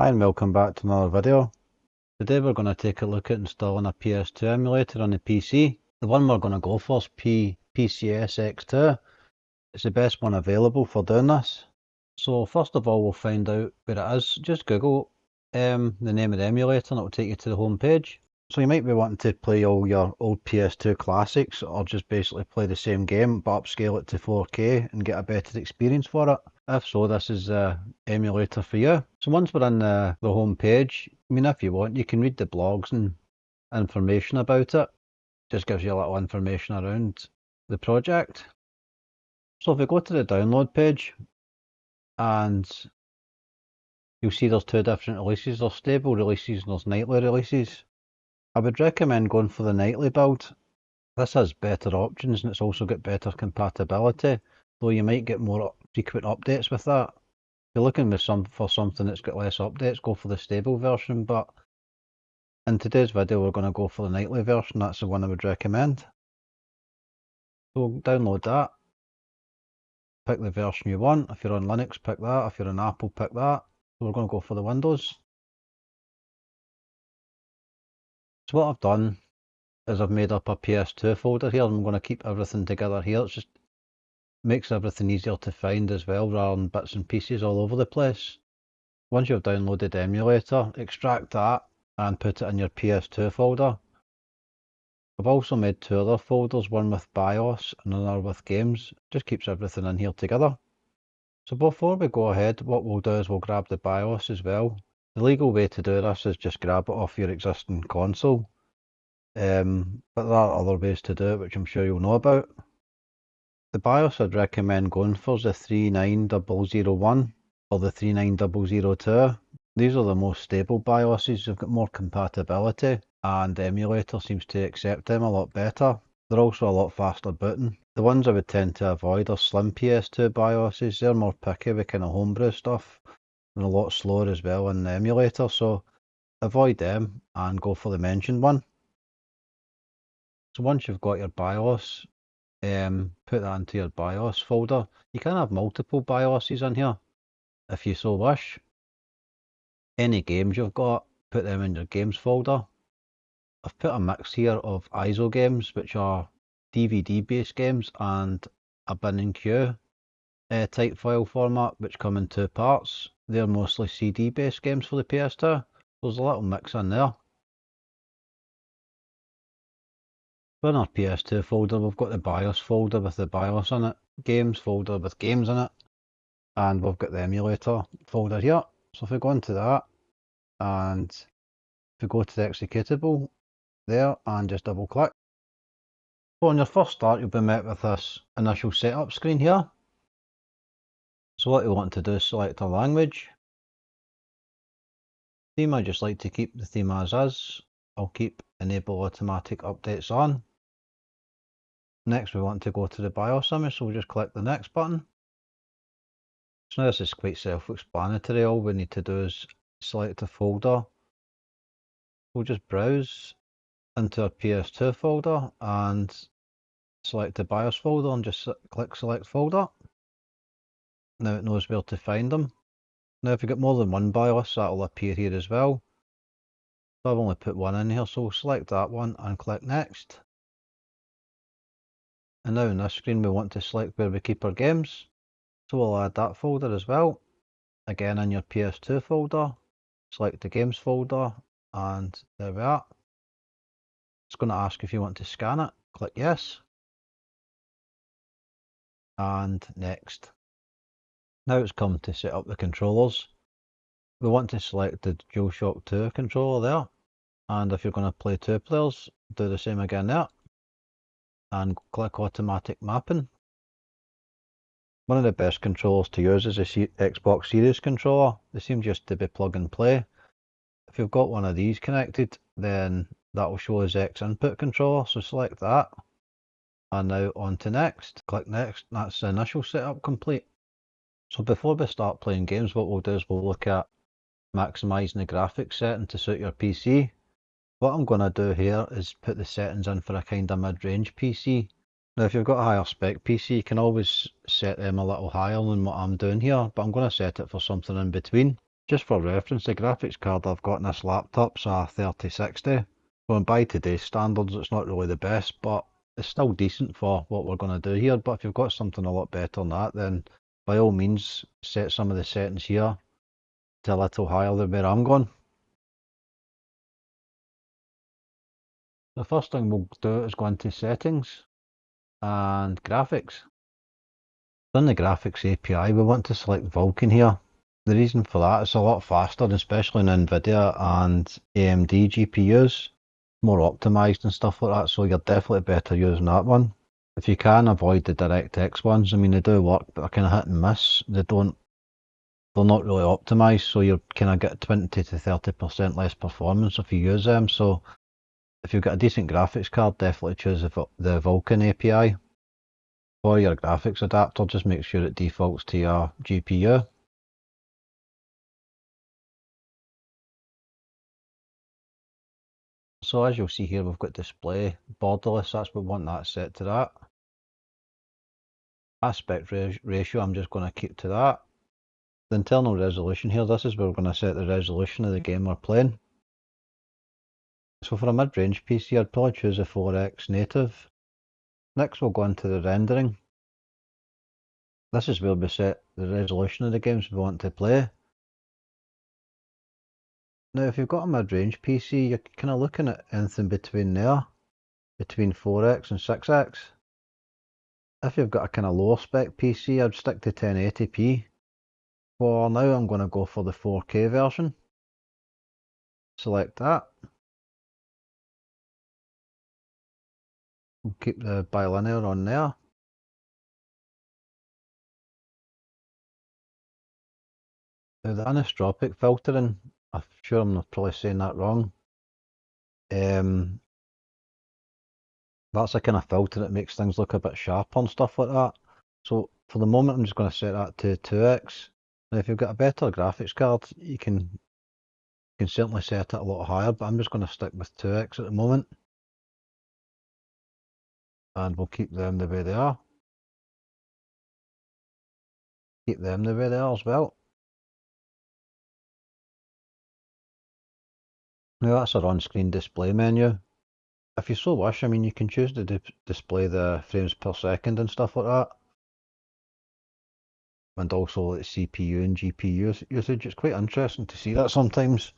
Hi and welcome back to another video. Today we're going to take a look at installing a PS2 emulator on the PC. The one we're going to go for is PCSX2. It's the best one available for doing this. So first of all we'll find out where it is. Just Google the name of the emulator and it will take you to the home page. So you might be wanting to play all your old PS2 classics or just basically play the same game but upscale it to 4K and get a better experience for it. If so, this is the emulator for you. So once we're in the home page, I mean if you want you can read the blogs and information about it. Just gives you a little information around the project. So if we go to the download page and you'll see there's two different releases. There's stable releases and there's nightly releases. I would recommend going for the nightly build. This has better options and it's also got better compatibility, though you might get more frequent updates with that. If you're looking for something that's got less updates, go for the stable version, but in today's video we're going to go for the nightly version. That's the one I would recommend. So download that, pick the version you want. If you're on Linux, pick that. If you're on Apple, pick that. So we're going to go for the Windows. So what I've done is I've made up a PS2 folder here. I'm going to keep everything together here. It just makes everything easier to find as well, rather than bits and pieces all over the place. Once you've downloaded the emulator, extract that and put it in your PS2 folder. I've also made two other folders, one with BIOS and another with games. Just keeps everything in here together. So before we go ahead, what we'll do is we'll grab the BIOS as well. The legal way to do this is just grab it off your existing console. But there are other ways to do it, which I'm sure you'll know about. The BIOS I'd recommend going for is the 39001 or the 39002. These are the most stable BIOSes. They've got more compatibility and the emulator seems to accept them a lot better. They're also a lot faster booting. The ones I would tend to avoid are slim PS2 BIOSes. They're more picky with kind of homebrew stuff and a lot slower as well in the emulator, so avoid them and go for the mentioned one. So once you've got your BIOS, put that into your BIOS folder. You can have multiple BIOSes in here if you so wish. Any games you've got, put them in your games folder. I've put a mix here of ISO games, which are DVD based games, and a bin and queue type file format, which come in two parts. They're mostly CD based games for the PS2. There's a little mix in there. In our PS2 folder, we've got the BIOS folder with the BIOS in it, games folder with games in it, and we've got the emulator folder here. So if we go into that, and if we go to the executable there and just double click. So on your first start, you'll be met with this initial setup screen here. So what you want to do is select a language. Theme, I just like to keep the theme as is. I'll keep enable automatic updates on. Next we want to go to the BIOS image, so we'll just click the next button. So now this is quite self-explanatory. All we need to do is select a folder. We'll just browse into our PS2 folder and select the BIOS folder and just click select folder. Now it knows where to find them. Now if you've got more than one BIOS, that will appear here as well. So I've only put one in here, so we'll select that one and click next. And now in this screen we want to select where we keep our games. So we'll add that folder as well. Again in your PS2 folder, select the games folder and there we are. It's going to ask if you want to scan it. Click yes. And next. Now it's come to set up the controllers. We want to select the DualShock 2 controller there. And if you're going to play two players, do the same again there. And click automatic mapping. One of the best controllers to use is the Xbox Series controller. They seem just to be plug and play. If you've got one of these connected, then that will show as X input controller, so select that. And now on to next. Click next. That's the initial setup complete. So before we start playing games, what we'll do is we'll look at maximising the graphics setting to suit your PC. What I'm going to do here is put the settings in for a kind of mid-range PC. Now if you've got a higher spec PC, you can always set them a little higher than what I'm doing here, but I'm going to set it for something in between. Just for reference, the graphics card I've got in this laptop's a 3060. Well, by today's standards, it's not really the best, but it's still decent for what we're going to do here. But if you've got something a lot better than that, then by all means, set some of the settings here to a little higher than where I'm going. The first thing we'll do is go into settings and graphics. In the graphics API, we want to select Vulkan here. The reason for that is a lot faster, especially in NVIDIA and AMD GPUs. More optimized and stuff like that, so you're definitely better using that one. If you can avoid the DirectX ones, I mean they do work, but they're kind of hit and miss. They're not really optimized, so you're kind of get 20 to 30% less performance if you use them. So if you've got a decent graphics card, definitely choose the Vulkan API. For your graphics adapter, just make sure it defaults to your GPU. So as you'll see here, we've got display borderless, that's what we want that set to that. Aspect ratio, I'm just going to keep to that. The internal resolution here, this is where we're going to set the resolution of the game we're playing. So for a mid-range PC, I'd probably choose a 4X native. Next we'll go into the rendering. This is where we set the resolution of the games we want to play. Now if you've got a mid-range PC, you're kind of looking at anything between there, between 4X and 6X. If you've got a kind of lower spec PC, I'd stick to 1080p. For now I'm going to go for the 4K version. Select that. We'll keep the bilinear on there. Now the anisotropic filtering, I'm sure I'm probably saying that wrong. That's a kind of filter that makes things look a bit sharper and stuff like that. So for the moment I'm just going to set that to 2x. Now if you've got a better graphics card, you can certainly set it a lot higher, but I'm just going to stick with 2x at the moment. And we'll keep them the way they are. Keep them the way they are as well. Now that's our on-screen display menu. If you so wish, I mean, you can choose to display the frames per second and stuff like that. And also like CPU and GPU usage. It's quite interesting to see that sometimes,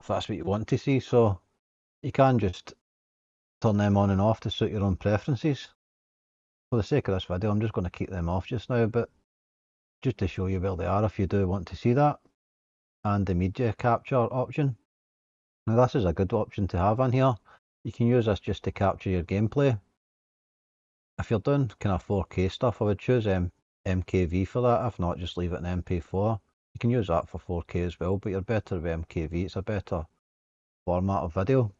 if that's what you want to see. So you can just turn them on and off to suit your own preferences. For the sake of this video, I'm just going to keep them off just now, but just to show you where they are if you do want to see that. And the media capture option. Now this is a good option to have on here. You can use this just to capture your gameplay. If you're doing kind of 4K stuff, I would choose MKV for that. If not, just leave it in MP4. You can use that for 4K as well, but you're better with MKV. It's a better format of video.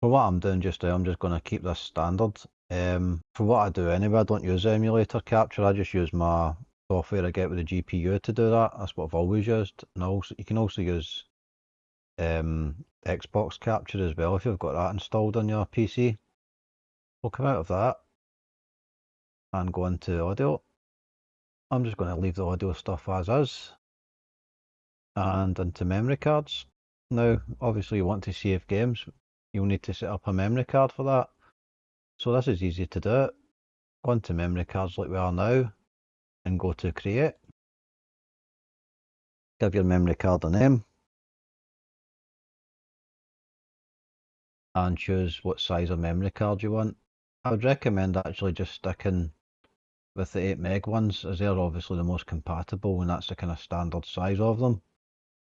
For what I'm doing just now, I'm just going to keep this standard. For what I do anyway, I don't use emulator capture. I just use my software I get with the GPU to do that. That's what I've always used. And also, you can also use Xbox capture as well if you've got that installed on your PC. We'll come out of that and go into audio. I'm just going to leave the audio stuff as is and into memory cards. Now obviously you want to save games, you'll need to set up a memory card for that. So this is easy to do. Go into memory cards like we are now and go to create. Give your memory card a name and choose what size of memory card you want. I would recommend actually just sticking with the 8 meg ones, as they're obviously the most compatible and that's the kind of standard size of them.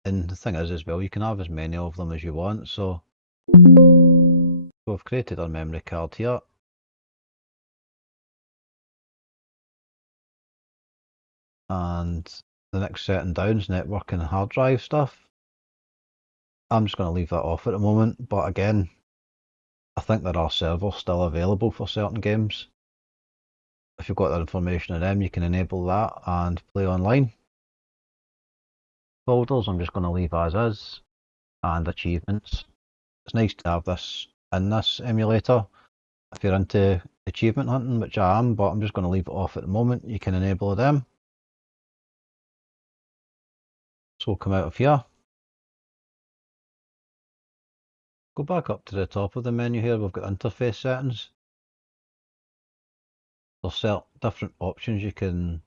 And the thing is as well, you can have as many of them as you want. So we've created our memory card here. And the next setting down is network and hard drive stuff. I'm just going to leave that off at the moment, but again, I think there are servers still available for certain games. If you've got that information on them, you can enable that and play online. Folders, I'm just going to leave as is, and achievements. It's nice to have this in this emulator if you're into achievement hunting, which I am, but I'm just going to leave it off at the moment. You can enable them. So we'll come out of here. Go back up to the top of the menu here, we've got interface settings. There's different options you can...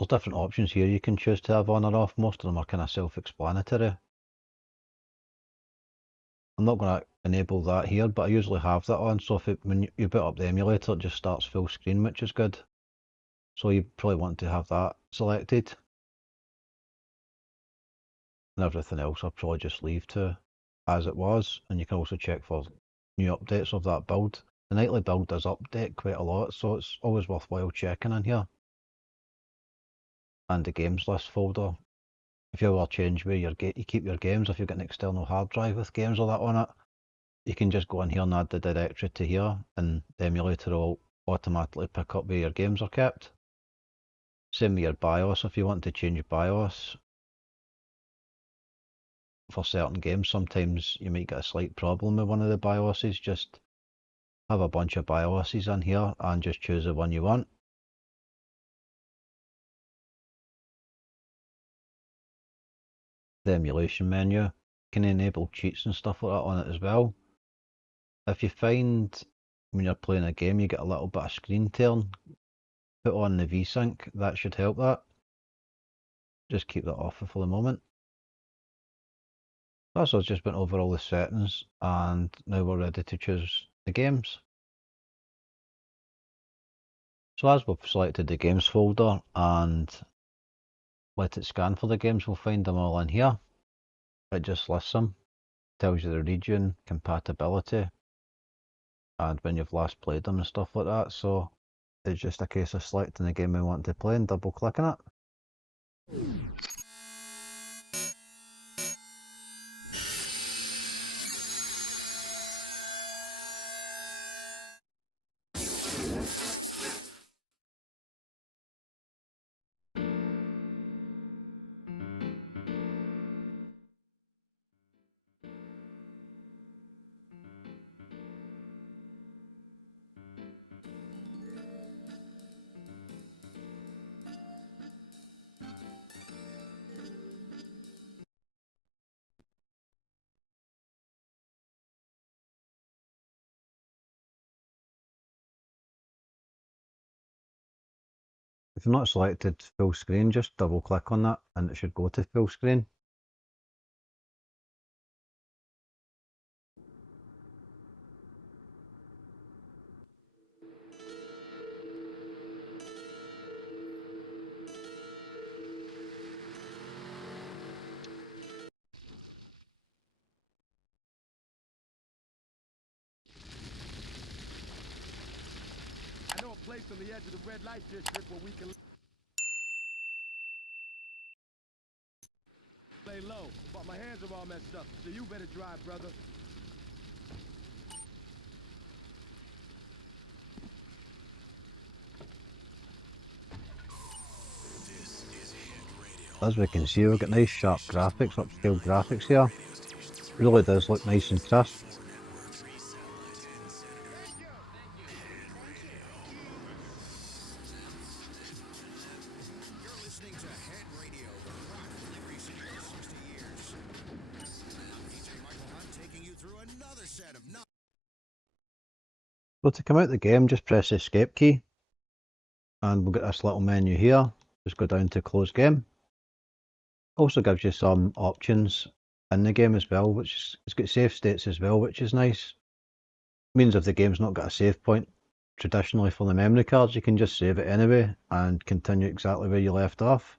There's different options here you can choose to have on or off. Most of them are kind of self-explanatory. I'm not going to enable that here, but I usually have that on, so when you boot up the emulator, it just starts full screen, which is good. So you probably want to have that selected. And everything else I'll probably just leave to as it was, and you can also check for new updates of that build. The nightly build does update quite a lot, so it's always worthwhile checking in here. And the games list folder. If you ever change where you keep your games, if you've got an external hard drive with games or that on it, you can just go in here and add the directory to here, and the emulator will automatically pick up where your games are kept. Same with your BIOS. If you want to change BIOS for certain games, sometimes you might get a slight problem with one of the BIOSes. Just have a bunch of BIOSes in here and just choose the one you want. The emulation menu can enable cheats and stuff like that on it as well. If you find when you're playing a game you get a little bit of screen tearing, put on the VSync, that should help that. Just keep that off for the moment. That's us just went over all the settings, and now we're ready to choose the games. So as we've selected the games folder and let it scan for the games, we'll find them all in here. It just lists them, tells you the region, compatibility, and when you've last played them and stuff like that. So it's just a case of selecting the game we want to play and double clicking it. If you've not selected full screen, just double click on that and it should go to full screen. I know a place on the edge of the red light district where we can lay low, but my hands are all messed up, so you better drive, brother. As we can see, we've got nice sharp graphics, upscale graphics here. Really does look nice and crisp. So to come out the game, just press the escape key and we'll get this little menu here. Just go down to close game. Also gives you some options in the game as well, it's got save states as well, which is nice. Means if the game's not got a save point traditionally for the memory cards, you can just save it anyway and continue exactly where you left off.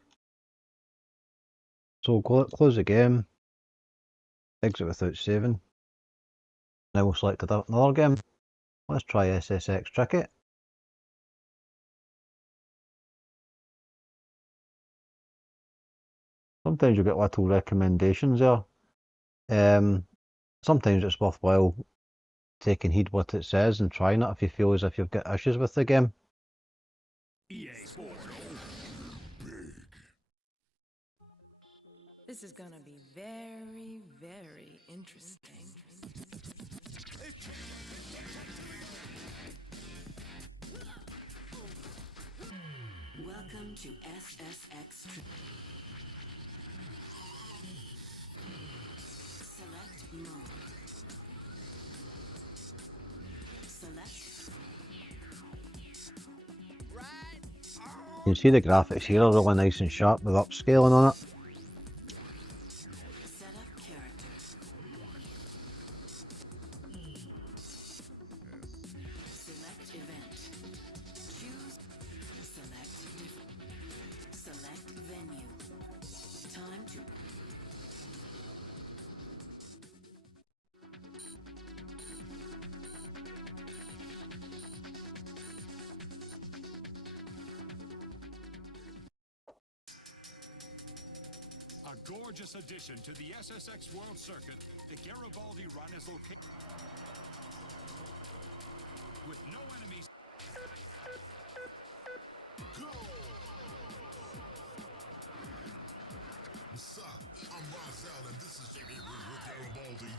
So we'll close the game, exit without saving. Now we'll select another game. Let's try SSX Cricket. Sometimes you get little recommendations there. Sometimes it's worthwhile taking heed what it says and trying it if you feel as if you've got issues with the game. This is gonna be very, very interesting. Welcome to SSX. You can see the graphics here are really nice and sharp with upscaling on it. Set up character. Select event. Choose. Select venue. Time to. A gorgeous addition to the SSX World Circuit, the Garibaldi run is located with no enemies. Go! What's up? I'm Rozelle, and this is Jimmy with Garibaldi.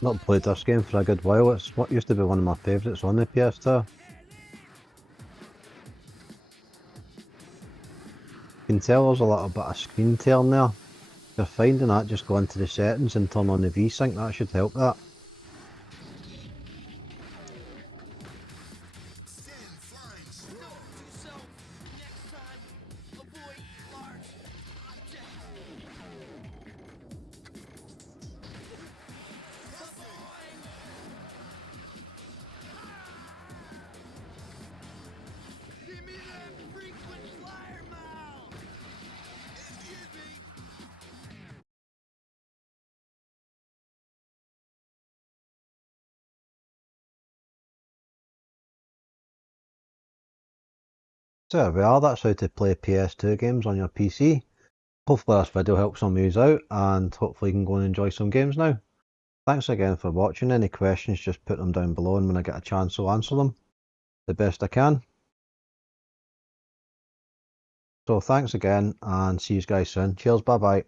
Not played this game for a good while. It's what used to be one of my favourites on the PS2. You can tell there's a little bit of screen tearing there. If you're finding that, just go into the settings and turn on the V-Sync, that should help that. Give me that frequent flyer mouth! So there we are, that's how to play PS2 games on your PC. Hopefully this video helps some of you out, and hopefully you can go and enjoy some games now. Thanks again for watching. Any questions, just put them down below, and when I get a chance I'll answer them the best I can. So thanks again, and see you guys soon. Cheers, bye bye.